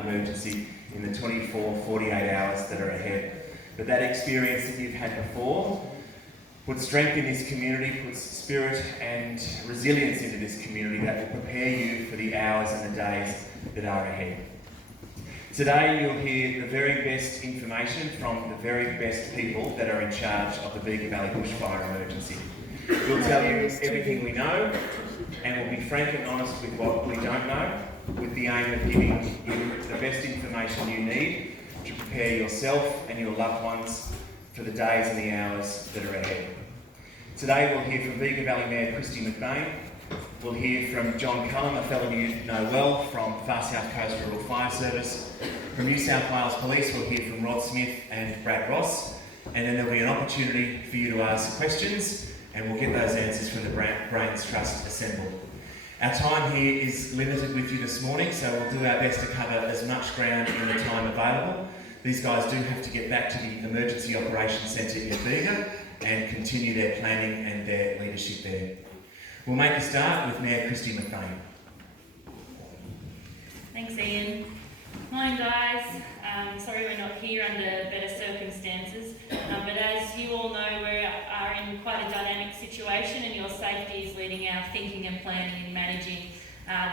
emergency in the 24, 48 hours that are ahead. But that experience that you've had before puts strength in this community, puts spirit and resilience into this community that will prepare you for the hours and the days that are ahead. Today you'll hear the very best information from the very best people that are in charge of the Bega Valley bushfire emergency. We'll tell you everything we know, and we'll be frank and honest with what we don't know, with the aim of giving you the best information you need to prepare yourself and your loved ones for the days and the hours that are ahead. Today we'll hear from Bega Valley Mayor Christy McBain. We'll hear from John Cullum, a fellow you know well, from Far South Coast Rural Fire Service. From New South Wales Police, we'll hear from Rod Smith and Brad Ross. And then there'll be an opportunity for you to ask questions, and we'll get those answers from the Brains Trust assembled. Our time here is limited with you this morning, so we'll do our best to cover as much ground in the time available. These guys do have to get back to the Emergency Operations Centre in Bega and continue their planning and their leadership there. We'll make a start with Mayor Christy McBain. Thanks, Ian. Morning, guys. Sorry we're not here under better circumstances, but as you all know, we are in quite a dynamic situation, and your safety is leading our thinking and planning and managing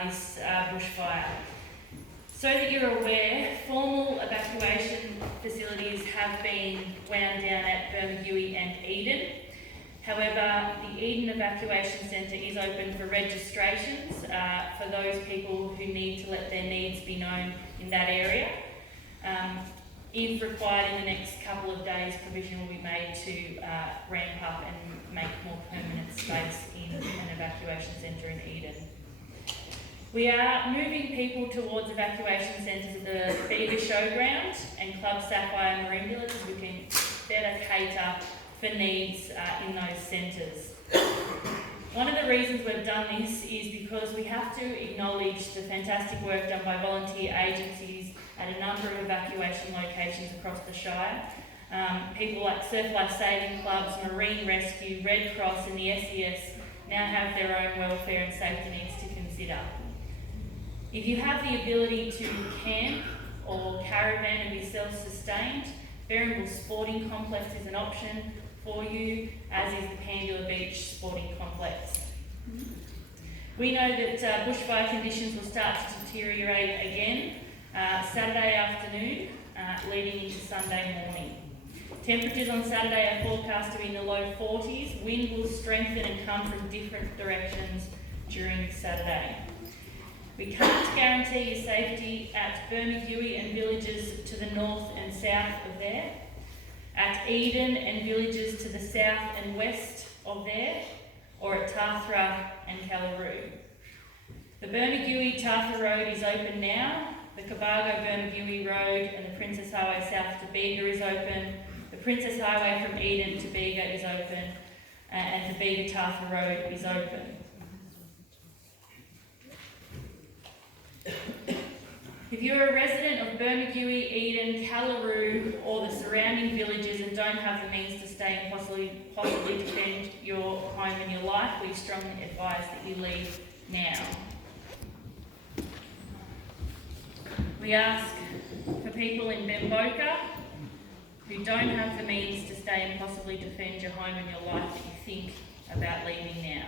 this bushfire. So that you're aware, formal evacuation facilities have been wound down at Bemboka and Eden. However, the Eden Evacuation Centre is open for registrations for those people who need to let their needs be known in that area. If required, in the next couple of days, provision will be made to ramp up and make more permanent space in an evacuation centre in Eden. We are moving people towards evacuation centres at the Bega Showground and Club Sapphire Marine Village, as we can better cater for needs in those centres. One of the reasons we've done this is because we have to acknowledge the fantastic work done by volunteer agencies at a number of evacuation locations across the Shire. People like Surf Life Saving Clubs, Marine Rescue, Red Cross and the SES now have their own welfare and safety needs to consider. If you have the ability to camp or caravan and be self-sustained, Berringal Sporting Complex is an option for you, as is the Pandula Beach Sporting Complex. We know that bushfire conditions will start to deteriorate again Saturday afternoon, leading into Sunday morning. Temperatures on Saturday are forecast to be in the low 40s. Wind will strengthen and come from different directions during Saturday. We can't guarantee your safety at Bemboka and villages to the north and south of there, at Eden and villages to the south and west of there, or at Tathra and Callaroo. The Bemboka-Tathra Road is open now, the Cabargo-Bemboka Road and the Princess Highway south to Bega is open, the Princess Highway from Eden to Bega is open, and the Bega-Tathra Road is open. If you're a resident of Bemboka, Eden, Callaroo or the surrounding villages and don't have the means to stay and possibly defend your home and your life, we strongly advise that you leave now. We ask for people in Bemboka who don't have the means to stay and possibly defend your home and your life that you think about leaving now.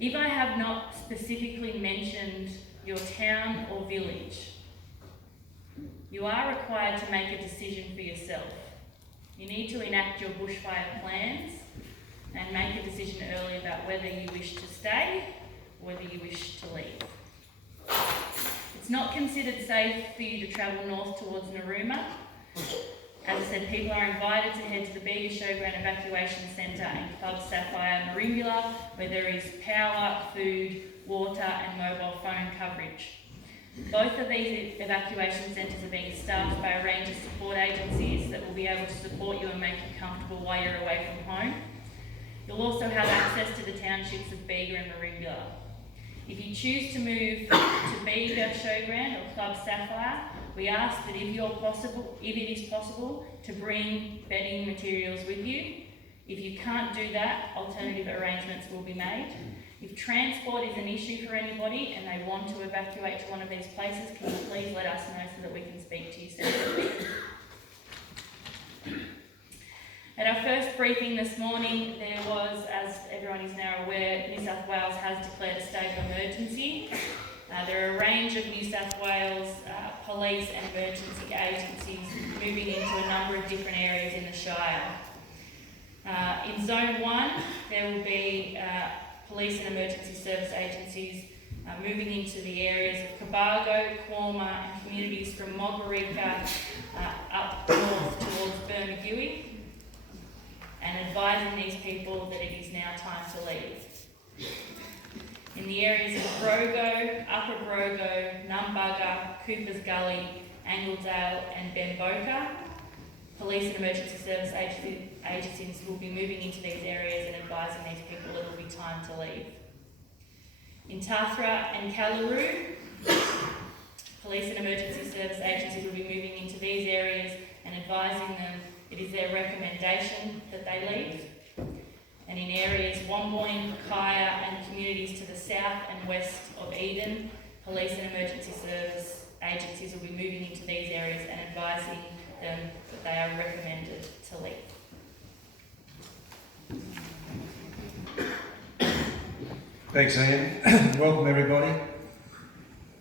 If I have not specifically mentioned your town or village, you are required to make a decision for yourself. You need to enact your bushfire plans and make a decision early about whether you wish to stay or whether you wish to leave. It's not considered safe for you to travel north towards Narooma. As I said, people are invited to head to the Bega Showground Evacuation Centre and Club Sapphire Marimbula, where there is power, food, water and mobile phone coverage. Both of these evacuation centres are being staffed by a range of support agencies that will be able to support you and make you comfortable while you're away from home. You'll also have access to the townships of Bega and Marimbula. If you choose to move to Bega Showground or Club Sapphire, we ask that if it is possible, to bring bedding materials with you. If you can't do that, alternative arrangements will be made. If transport is an issue for anybody and they want to evacuate to one of these places, can you please let us know so that we can speak to you separately? At our first briefing this morning, there was, as everyone is now aware, New South Wales has declared a state of emergency. There are a range of New South Wales police and emergency agencies moving into a number of different areas in the Shire. In Zone 1, there will be police and emergency service agencies moving into the areas of Cobargo, Quorma and communities from Moggarika up north towards Bemboka, and advising these people that it is now time to leave. In the areas of Brogo, Upper Brogo, Numbugger, Cooper's Gully, Angledale and Bemboka, police and emergency service agencies will be moving into these areas and advising these people that it will be time to leave. In Tathra and Kallaroo, police and emergency service agencies will be moving into these areas and advising them it is their recommendation that they leave. And in areas Womboyne, Kaya and communities to the south and west of Eden, police and emergency service agencies will be moving into these areas and advising them that they are recommended to leave. Thanks, Ian. Welcome everybody.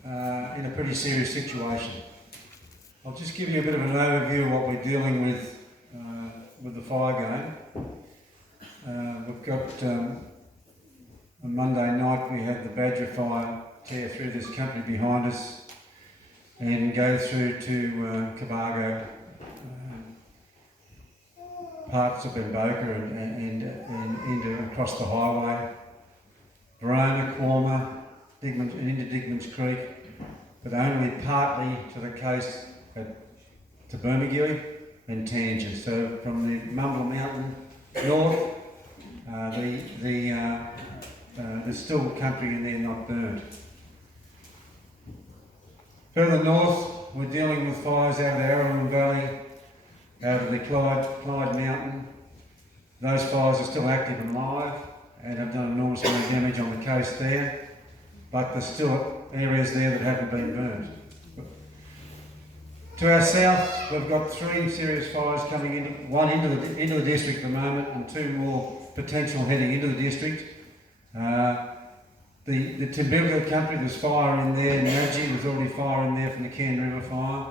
In a pretty serious situation. I'll just give you a bit of an overview of what we're dealing with the fire going. We've got on Monday night we had the Badger fire tear through this country behind us and go through to Cobargo, parts of Bemboka and into across the highway, Verona, Quorma, and into Digman's Creek, but only partly to the coast to Bermagui and Tanger. So from the Mumble Mountain north, there's still country in there not burned. Further north, we're dealing with fires out of the Arrowin Valley, out of the Clyde Mountain. Those fires are still active and live and have done enormous amount of damage on the coast there, but there's still areas there that haven't been burned. To our south, we've got 3 serious fires coming in, one into the district at the moment and 2 more potential heading into the district. The Bemboka country, there's fire in there, Naji, there's already fire in there from the Cairn River fire.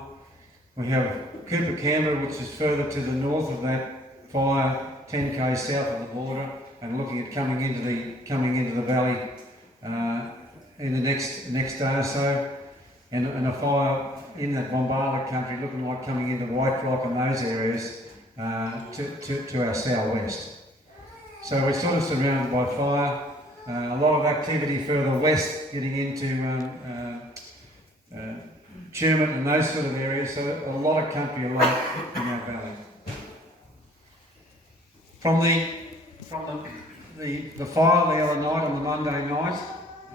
We have Cooper Canberra, which is further to the north of that fire, 10k south of the border, and looking at coming into the valley in the next day or so, and a fire in that Bombala country looking like coming into White Rock and those areas to our southwest. So we're sort of surrounded by fire. A lot of activity further west, getting into Sherman and those sort of areas, so a lot of country alike in our valley. From the fire the other night, on the Monday night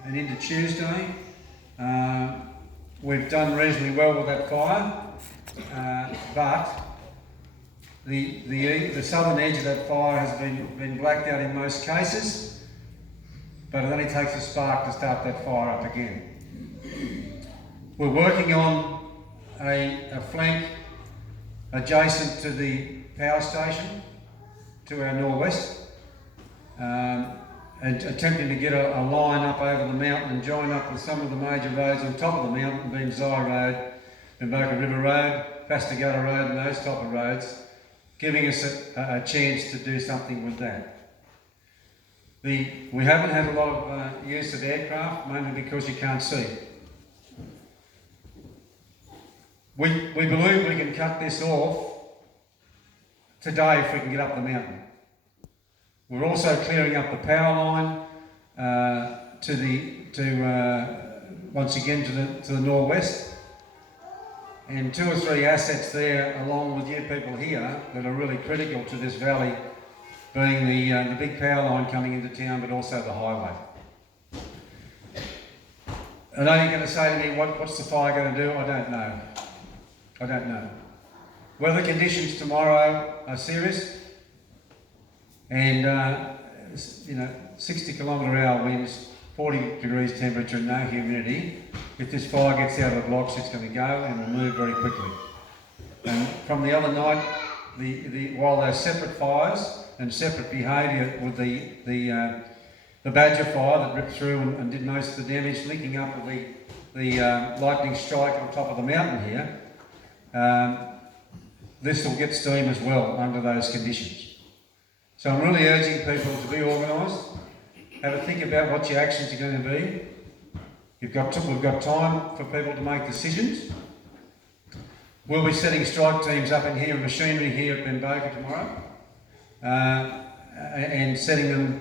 and into Tuesday, we've done reasonably well with that fire, but the southern edge of that fire has been blacked out in most cases, but it only takes a spark to start that fire up again. We're working on a flank adjacent to the power station to our northwest, and attempting to get a line up over the mountain and join up with some of the major roads on top of the mountain, being Zai Road, Bemboka River Road, Fastagutta Road and those type of roads, giving us a chance to do something with that. We haven't had a lot of use of aircraft, mainly because you can't see. We believe we can cut this off today if we can get up the mountain. We're also clearing up the power line once again to the northwest, and 2 or 3 assets there, along with you people here, that are really critical to this valley, being the big power line coming into town, but also the highway. I know you're going to say to me, what's the fire going to do? I don't know. Weather conditions tomorrow are serious, and 60km/h winds, 40 degrees temperature, no humidity. If this fire gets out of the blocks, it's going to go and will move very quickly. And from the other night, while there's separate fires and separate behaviour with the badger fire that ripped through and did most of the damage, linking up with the lightning strike on top of the mountain here, this will get steam as well under those conditions. So I'm really urging people to be organised, have a think about what your actions are going to be. We've got time for people to make decisions. We'll be setting strike teams up in here and machinery here at Bemboka tomorrow, and setting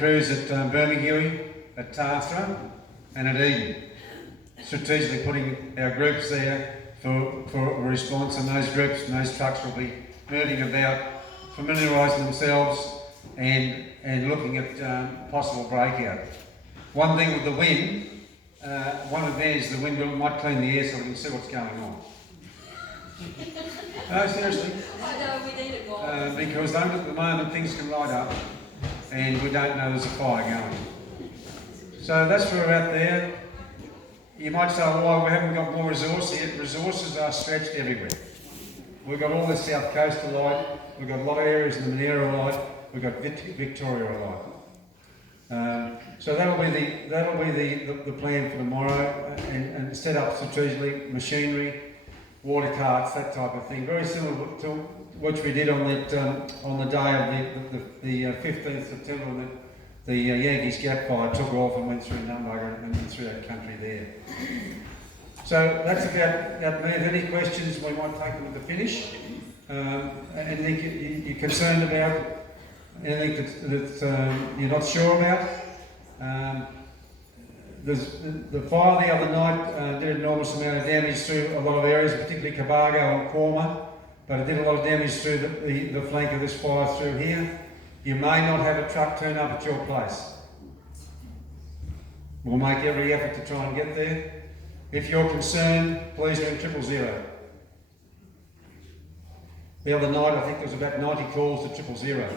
crews at Bemboka, at Tafra and at Eden. Strategically putting our groups there for a response, and those groups and those trucks will be moving about, familiarising themselves and looking at possible breakout. One thing with the wind, one advantage of the wind might clean the air so we can see what's going on. No, seriously. Because at the moment things can light up and we don't know there's a fire going. So that's where we're at there. You might say, well, we haven't got more resources yet. Resources are stretched everywhere. We've got all the South Coast alight, we've got a lot of areas in the Monera alight, we've got Victoria alight. So that'll be the plan for tomorrow, and set up strategically machinery, water carts, that type of thing. Very similar to what we did on the day of the 15th September when the Yankees Gap fire took off and went through Numbuga and went through that country there. So that's about me. If any questions, we might take them at the finish. Anything you're concerned about, anything that you're not sure about. The fire the other night did an enormous amount of damage through a lot of areas, particularly Cabargo and Corma, but it did a lot of damage through the flank of this fire through here. You may not have a truck turn up at your place. We'll make every effort to try and get there. If you're concerned, please ring 000. The other night, I think there was about 90 calls to 000.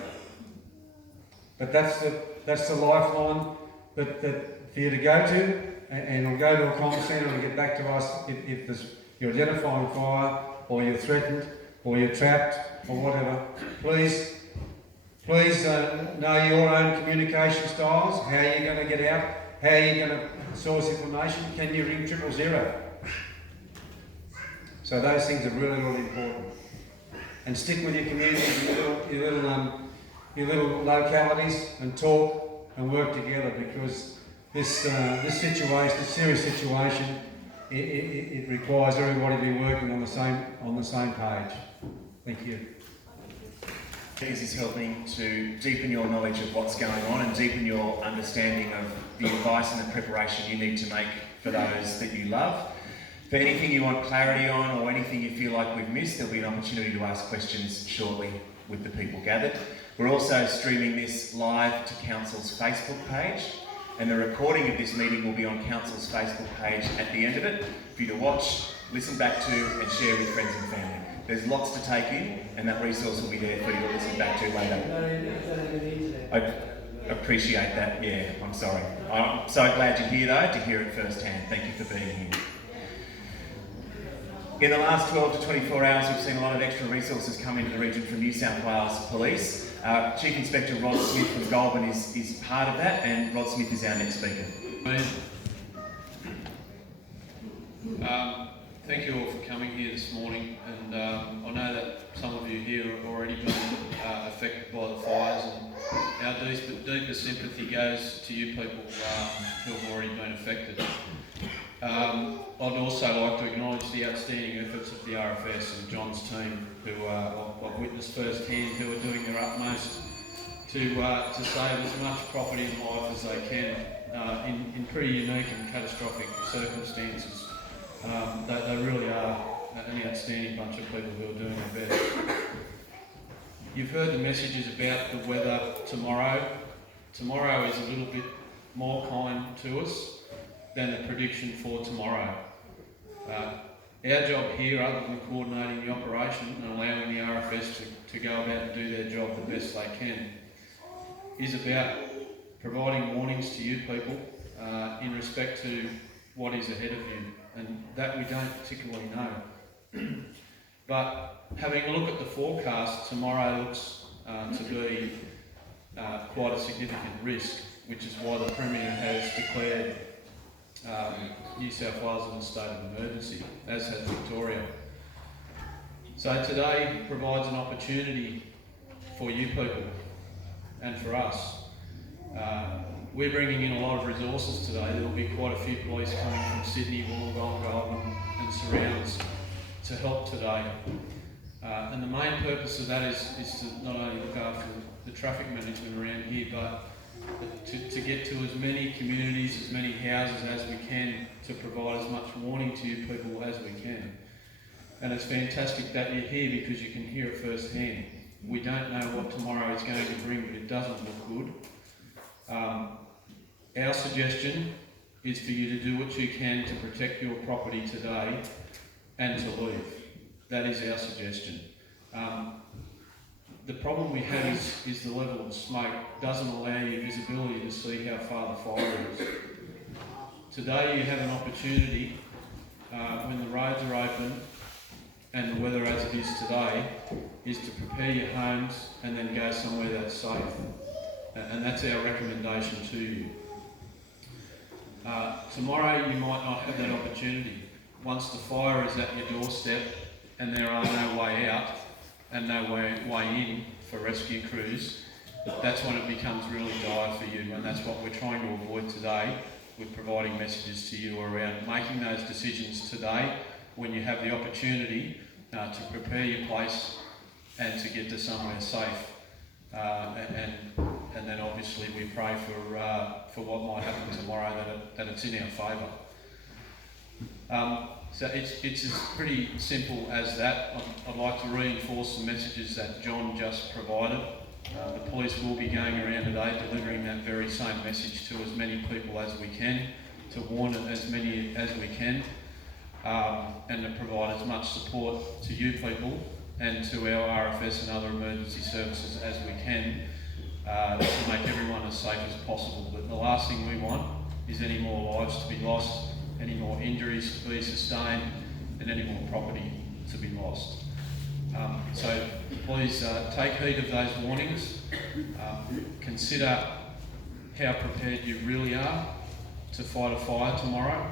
But that's the lifeline that for you to go to, and we'll go to a comm centre and get back to us if you're identifying fire, or you're threatened, or you're trapped, or whatever. Please know your own communication styles, how you're going to get out, how you're going to source information. Can you ring 000? So those things are really, really important. And stick with your communities, your little localities, and talk and work together, because this situation, this serious situation, it requires everybody to be working on the same page. Thank you. This is helping to deepen your knowledge of what's going on and deepen your understanding of the advice and the preparation you need to make for those that you love. For anything you want clarity on, or anything you feel like we've missed, there'll be an opportunity to ask questions shortly with the people gathered. We're also streaming this live to Council's Facebook page, and the recording of this meeting will be on Council's Facebook page at the end of it for you to watch, listen back to, and share with friends and family. There's lots to take in, and that resource will be there for you to listen back to later. I appreciate that, yeah, I'm sorry. I'm so glad you're here though, to hear it firsthand. Thank you for being here. In the last 12 to 24 hours, we've seen a lot of extra resources come into the region from New South Wales Police. Chief Inspector Rod Smith from Goulburn is part of that, and Rod Smith is our next speaker. Thank you all for coming here this morning, and I know that some of you here have already been affected by the fires, and our deepest sympathy goes to you people who have already been affected. I'd also like to acknowledge the outstanding efforts of the RFS and John's team, who I've witnessed firsthand, who are doing their utmost to save as much property and life as they can in pretty unique and catastrophic circumstances. They really are an outstanding bunch of people who are doing their best. You've heard the messages about the weather tomorrow. Tomorrow is a little bit more kind to us than the prediction for tomorrow. Our job here, other than coordinating the operation and allowing the RFS to go about and do their job the best they can, is about providing warnings to you people in respect to what is ahead of you, and that we don't particularly know. But having a look at the forecast, tomorrow looks to be quite a significant risk, which is why the Premier has declared New South Wales in a state of emergency, as has Victoria. So today provides an opportunity for you people and for us. We're bringing in a lot of resources today. There will be quite a few police coming from Sydney, Wollongong, Goulburn and surrounds to help today. And the main purpose of that is to not only look after the traffic management around here, but to get to as many communities, as many houses as we can, to provide as much warning to you people as we can. And it's fantastic that you're here because you can hear it firsthand. We don't know what tomorrow is going to bring, but it doesn't look good. Our suggestion is for you to do what you can to protect your property today and to leave. That is our suggestion. The problem we have is the level of smoke doesn't allow you visibility to see how far the fire is. Today you have an opportunity, when the roads are open and the weather as it is today, is to prepare your homes and then go somewhere that's safe. And that's our recommendation to you. Tomorrow you might not have that opportunity. Once the fire is at your doorstep and there are no way out and no way in for rescue crews, that's when it becomes really dire for you, and that's what we're trying to avoid today with providing messages to you around making those decisions today when you have the opportunity to prepare your place and to get to somewhere safe. And then obviously we pray for what might happen tomorrow, that it's in our favour. So it's as pretty simple as that. I'd like to reinforce the messages that John just provided. The police will be going around today delivering that very same message to as many people as we can, to warn as many as we can, and to provide as much support to you people and to our RFS and other emergency services as we can, to make everyone as safe as possible. But the last thing we want is any more lives to be lost, any more injuries to be sustained, and any more property to be lost. So please take heed of those warnings. Consider how prepared you really are to fight a fire tomorrow.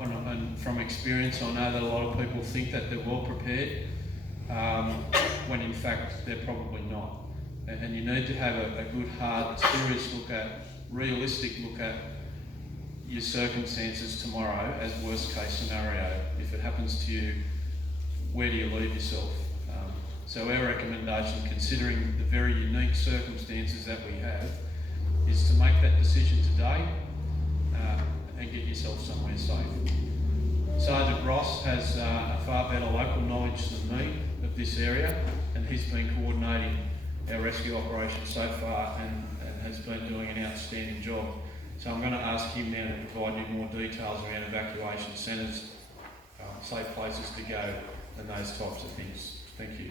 And from experience, I know that a lot of people think that they're well prepared, when in fact they're probably not. And you need to have a good, hard, serious look at, realistic look at your circumstances tomorrow as worst case scenario. If it happens to you, where do you leave yourself? So our recommendation, considering the very unique circumstances that we have, is to make that decision today and get yourself somewhere safe. Sergeant Ross has a far better local knowledge than me of this area, and he's been coordinating our rescue operation so far and has been doing an outstanding job. So I'm going to ask him now to provide you more details around evacuation centres, safe places to go, and those types of things. Thank you.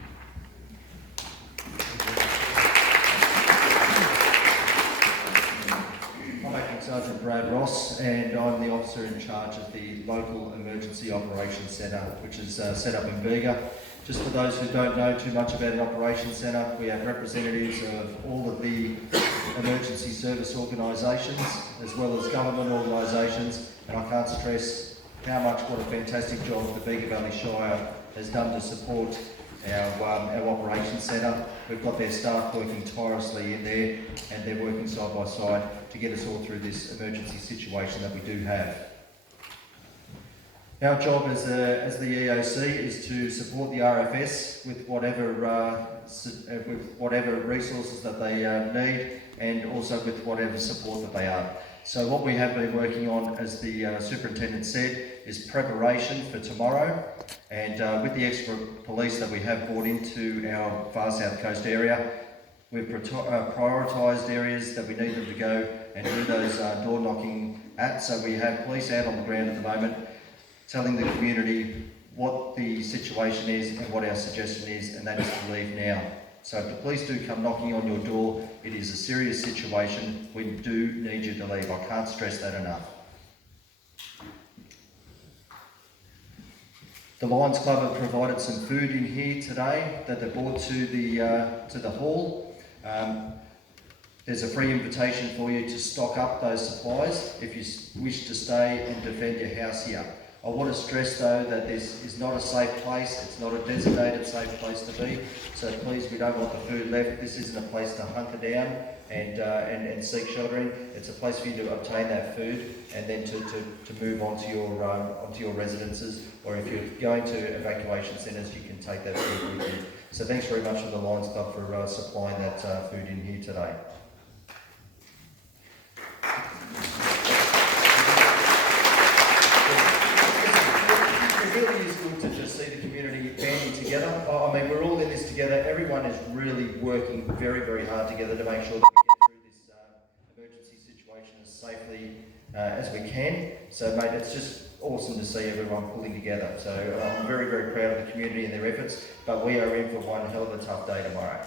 I'm Acting Sergeant Brad Ross, and I'm the officer in charge of the local emergency operations centre, which is set up in Bemboka. Just for those who don't know too much about an operations centre, we have representatives of all of the emergency service organisations, as well as government organisations, and I can't stress what a fantastic job the Bega Valley Shire has done to support our operations centre. We've got their staff working tirelessly in there, and they're working side by side to get us all through this emergency situation that we do have. Our job as the EOC is to support the RFS with whatever resources that they need, and also with whatever support that they are. So what we have been working on, as the Superintendent said, is preparation for tomorrow, and with the extra police that we have brought into our far south coast area, we've prioritised areas that we need them to go and do those door knocking at. So we have police out on the ground at the moment, telling the community what the situation is and what our suggestion is, and that is to leave now. So please do come knocking on your door. It is a serious situation. We do need you to leave. I can't stress that enough. The Lions Club have provided some food in here today that they brought to the hall. There's a free invitation for you to stock up those supplies if you wish to stay and defend your house here. I want to stress though that this is not a safe place, it's not a designated safe place to be, so please, we don't want the food left. This isn't a place to hunker down and seek sheltering. It's a place for you to obtain that food and then to move onto your residences, or if you're going to evacuation centres, you can take that food with you. So thanks very much to the Lions Club for supplying that food in here today. It really is good to just see the community banding together. I mean, we're all in this together. Everyone is really working very, very hard together to make sure that we get through this emergency situation as safely as we can. So, mate, it's just awesome to see everyone pulling together. So I'm very, very proud of the community and their efforts, but we are in for one hell of a tough day tomorrow.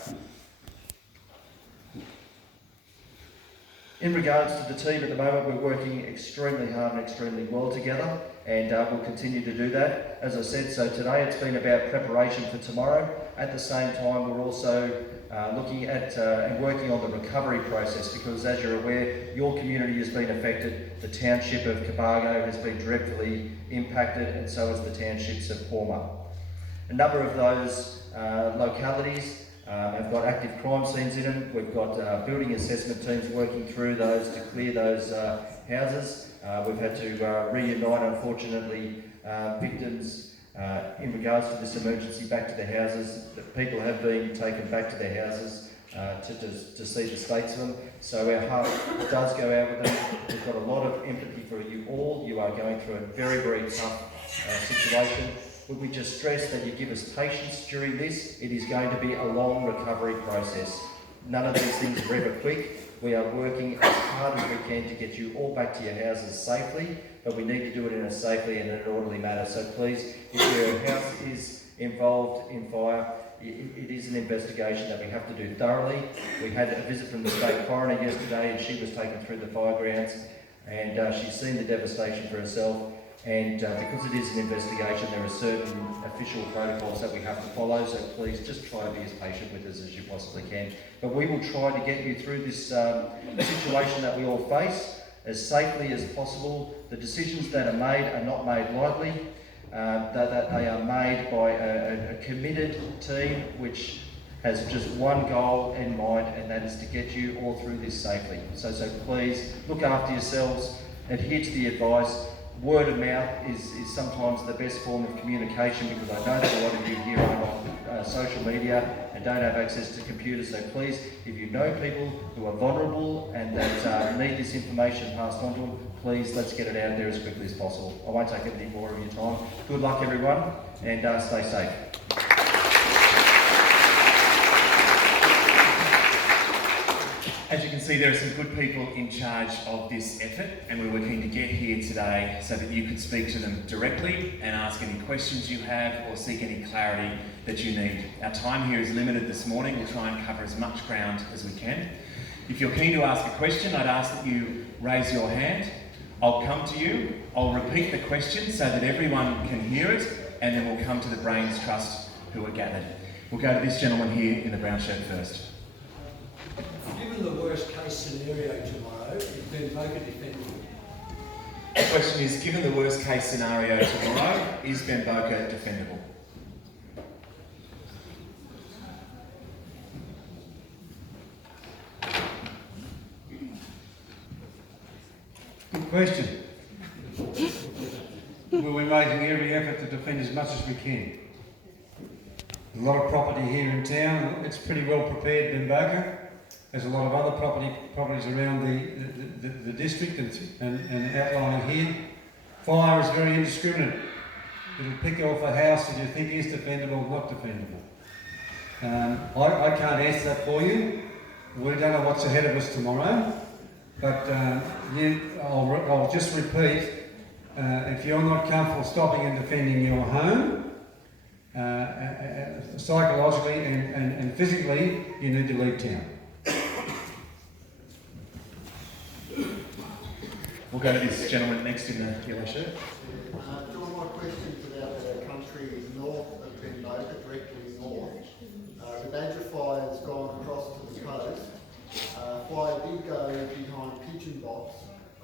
In regards to the team at the moment, we're working extremely hard and extremely well together, and we'll continue to do that. As I said, so today it's been about preparation for tomorrow. At the same time, we're also looking at and working on the recovery process, because as you're aware, your community has been affected. The township of Cobargo has been dreadfully impacted, and so has the townships of Palmer. A number of those localities have got active crime scenes in them. We've got building assessment teams working through those to clear those houses. We've had to reunite, unfortunately, victims in regards to this emergency back to their houses. The people have been taken back to their houses to see the states of them. So our heart does go out with them. We've got a lot of empathy for you all. You are going through a very, very tough situation. Would we just stress that you give us patience during this? It is going to be a long recovery process. None of these things are ever quick. We are working as hard as we can to get you all back to your houses safely, but we need to do it in a safely and an orderly manner. So please, if your house is involved in fire, it is an investigation that we have to do thoroughly. We had a visit from the state coroner yesterday, and she was taken through the fire grounds, and she's seen the devastation for herself. And because it is an investigation, there are certain official protocols that we have to follow, so please just try to be as patient with us as you possibly can. But we will try to get you through this situation that we all face as safely as possible. The decisions that are made are not made lightly, that they are made by a committed team which has just one goal in mind, and that is to get you all through this safely. So please look after yourselves, adhere to the advice. Word of mouth is sometimes the best form of communication, because I know that a lot of you here are on social media and don't have access to computers. So please, if you know people who are vulnerable and that need this information passed on to them, please let's get it out there as quickly as possible. I won't take any more of your time. Good luck everyone, and stay safe. As you can see, there are some good people in charge of this effort, and we were keen to get here today so that you could speak to them directly and ask any questions you have or seek any clarity that you need. Our time here is limited this morning. We'll try and cover as much ground as we can. If you're keen to ask a question, I'd ask that you raise your hand. I'll come to you. I'll repeat the question so that everyone can hear it, and then we'll come to the Brains Trust who are gathered. We'll go to this gentleman here in the brown shirt first. Given the worst case scenario tomorrow, is Bemboka defendable? The question is, given the worst case scenario tomorrow, is Bemboka defendable? Good question. We're making every effort to defend as much as we can. A lot of property here in town. It's pretty well prepared, Bemboka. There's a lot of other properties around the district and outlying here. Fire is very indiscriminate. It'll pick off a house that you think is defendable or not defendable. I can't answer that for you. We don't know what's ahead of us tomorrow. But I'll just repeat, if you're not comfortable stopping and defending your home, psychologically and physically, you need to leave town. We'll go to this gentleman next in the yellow shirt. John, my question's about the country north of Bemboka, directly north. The Badger fire has gone across to the coast. Fire did go behind Pigeon Box.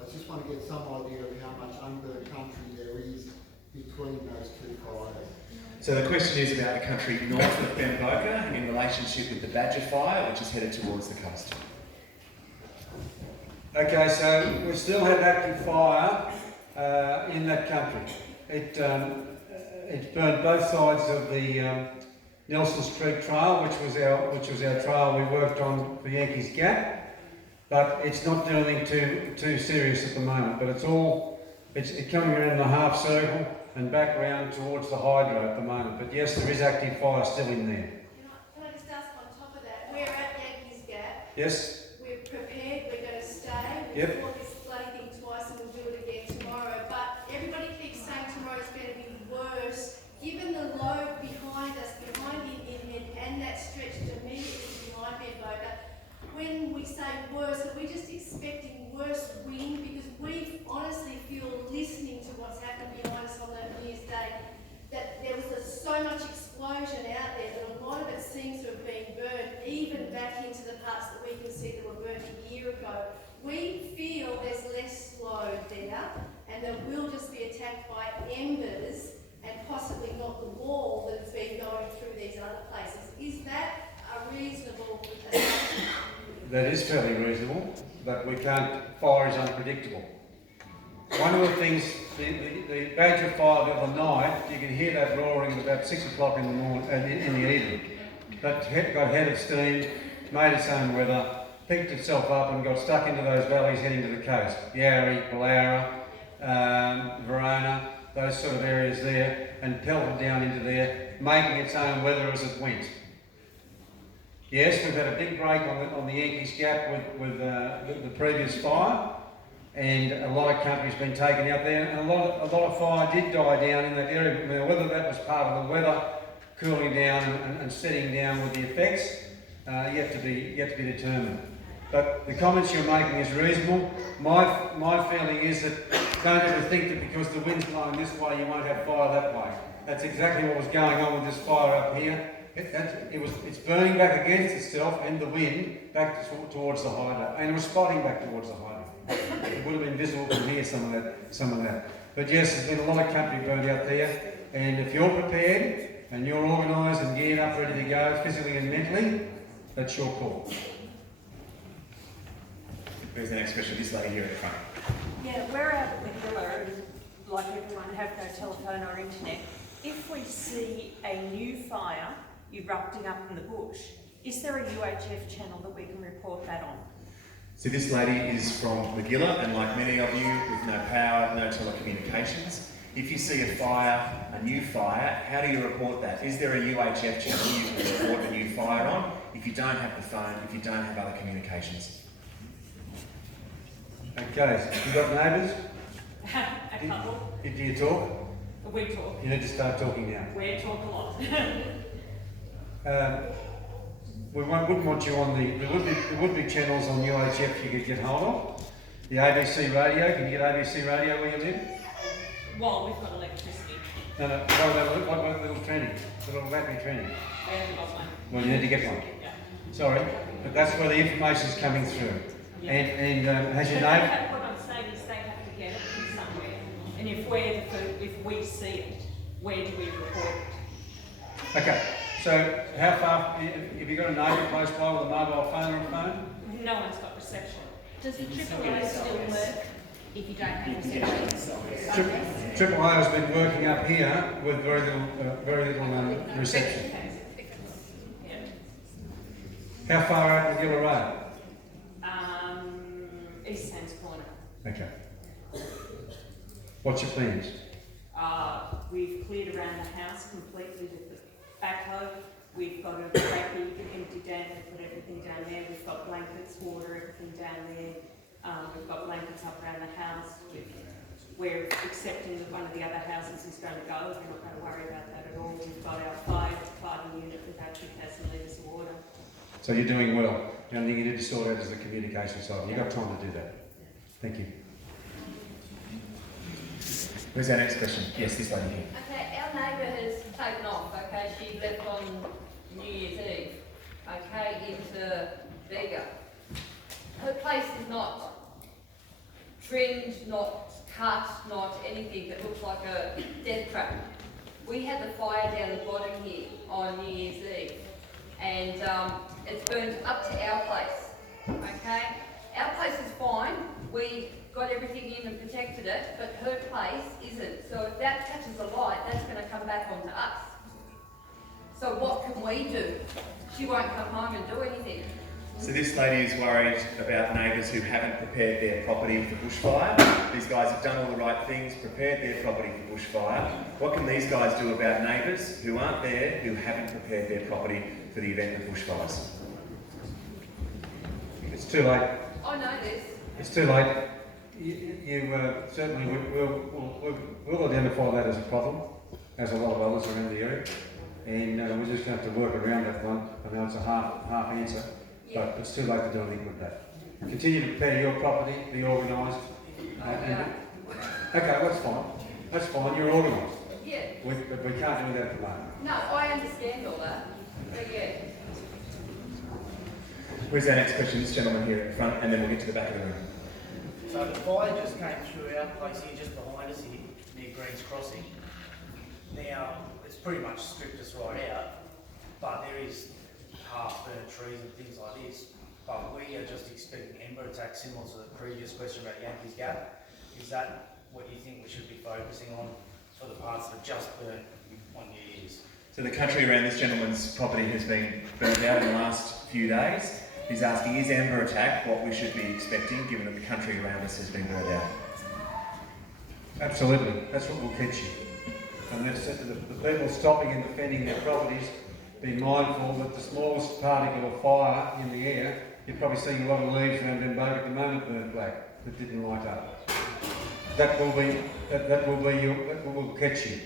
I just want to get some idea of how much under country there is between those two fires. So the question is about the country north of Bemboka in relationship with the Badger fire, which is headed towards the coast. Okay, so we still have active fire in that country. It's burned both sides of the Nelson Street Trail, which was our trail we worked on for Yankees Gap, but it's not doing too serious at the moment. But it's coming around the half circle and back round towards the hydro at the moment. But yes, there is active fire still in there. Can I just ask on top of that, we're at Yankees Gap. Yes. We're prepared, we're going to stay. Yep. We've fought this bloody thing twice and we'll do it again tomorrow. But everybody keeps saying tomorrow's going to be worse. Given the load behind us, behind Indian and that stretched immediately behind Bemboka, when we say worse, are we just expecting worse wind? Because we honestly feel, listening to what's happened behind us on that New Year's Day, that there was so much explosion out there that a lot of it seems to have been burned, even back into the parts that we can see that were burned a year ago. We feel there's less load there and that we'll just be attacked by embers and possibly not the wall that's been going through these other places. Is that a reasonable assumption? That is fairly reasonable, but fire is unpredictable. One of the things, the Badger fire the other night, you can hear that roaring at about 6 o'clock in the morning, in the evening. That got head of steam, made its own weather, picked itself up and got stuck into those valleys heading to the coast. Yarra, Ballera, Verona, those sort of areas there, and pelted down into there, making its own weather as it went. Yes, we've had a big break on the Yankees Gap with the previous fire, and a lot of country's been taken out there, and a lot of fire did die down in that area. Now, whether that was part of the weather cooling down and setting down with the effects, yet to be determined. But the comments you're making is reasonable. My feeling is that don't ever think that because the wind's blowing this way, you won't have fire that way. That's exactly what was going on with this fire up here. It's burning back against itself and the wind back towards the hydro, and it was spotting back towards the hydro. It would have been visible from here, some of that. But yes, there's been a lot of country burned out there, and if you're prepared and you're organised and geared up, ready to go, physically and mentally, that's your call. Where's the next question? This lady here at the front. Yeah, we're out at the Villa and like everyone have no telephone or internet. If we see a new fire erupting up in the bush, is there a UHF channel that we can report that on? So this lady is from Magilla, and like many of you, with no power, no telecommunications, if you see a fire, a new fire, how do you report that? Is there a UHF channel you can report a new fire on if you don't have the phone, if you don't have other communications? Okay, so you got neighbours? A couple. Do you talk? We talk. You need to start talking now. We talk a lot. We wouldn't want you on the. There would be channels on UHF you could get hold of. The ABC radio. Can you get ABC radio where you live? Well, we've got electricity. No. What about little training? Little battery training. We haven't got one. Well, you need to get one. Yeah. Sorry, but that's where the information is coming through. Yeah. And has your But they neighbour? have- what I'm saying is they have to get it from somewhere. And if we see it, where do we report it? Okay. So how far? Have you got a neighbour close by with a mobile phone or a phone? No one's got reception. Does the AAA still work if you don't have reception? Triple O has been working up here with very little reception. Yeah. How far out the Gilla Road? East Sands Corner. Okay. What's your plans? We've cleared around the house completely with the backhoe. We've got a great big empty dam and put everything down there. We've got blankets, water, everything down there. We've got blankets up around the house. We've we're accepting that one of the other houses is going to go. We're not going to worry about that at all. We've got our fighting unit with our 2,000 litres of water. So you're doing well. The only thing you need to sort out is the communication side. You've got time to do that. Thank you. Where's our next question? Yes, this lady here. Okay, our neighbour has taken off, okay, she left on New Year's Eve, okay, into Bega. Her place is not trimmed, not cut, not anything that looks like a death trap. We had the fire down the bottom here on New Year's Eve, and it's burned up to our place, okay? Our place is fine, we got everything in and protected it, but her place isn't. So if that catches a light, that's going to come back onto us. So what can we do? She won't come home and do anything. So this lady is worried about neighbours who haven't prepared their property for bushfire. These guys have done all the right things, prepared their property for bushfire. What can these guys do about neighbours who aren't there, who haven't prepared their property for the event of bushfires? It's too late. I know this. It's too late. Certainly we'll identify that as a problem, as a lot of others around the area, and we're just going to have to work around that one. I know it's a half answer, but it's too late to do anything with that. Continue to prepare your property, be organised. Okay, that's fine. That's fine. You're organised. Yeah. But we can't do that at the moment. No, I understand all that. But yeah. Where's our next question? This gentleman here at the front, and then we'll get to the back of the room. So the fire just came through our place here, just behind us here, near Greens Crossing. Now, it's pretty much stripped us right out, but there is half-burnt trees and things like this. But we are just expecting ember attacks similar to the previous question about Yankees Gap. Is that what you think we should be focusing on for the parts that are just burnt on New Year's? So the country around this gentleman's property has been burnt out in the last few days. He's asking, is ember attack what we should be expecting, given that the country around us has been burnt out? Absolutely. That's what will catch you. And that's the people stopping and defending their properties, be mindful that the smallest particle of fire in the air, you're probably seeing a lot of leaves around Bemboka at the moment burnt black that didn't light up. That will catch you.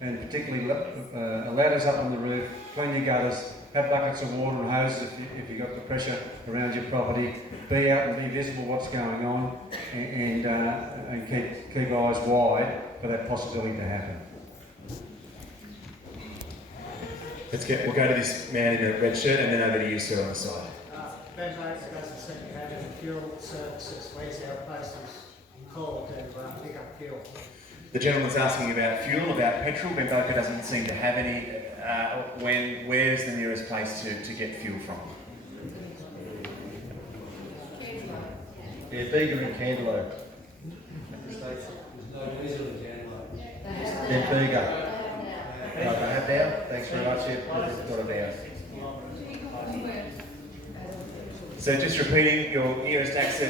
And particularly ladders up on the roof, clean your gutters, have buckets of water and hoses if you've got the pressure around your property. Be out and be visible what's going on, and keep eyes wide for that possibility to happen. We'll go to this man in the red shirt and then over to you, sir, on the side. Bemboka doesn't seem to have any fuel services. Where's our places called to pick up fuel? The gentleman's asking about fuel, about petrol. Bemboka doesn't seem to have any. Where's the nearest place to get fuel from? Yeah, Bega and Candelo. There's no diesel in Candelo. Yeah, Bega. I have now. Thanks very much. Yeah, got it now. So just repeating, your nearest access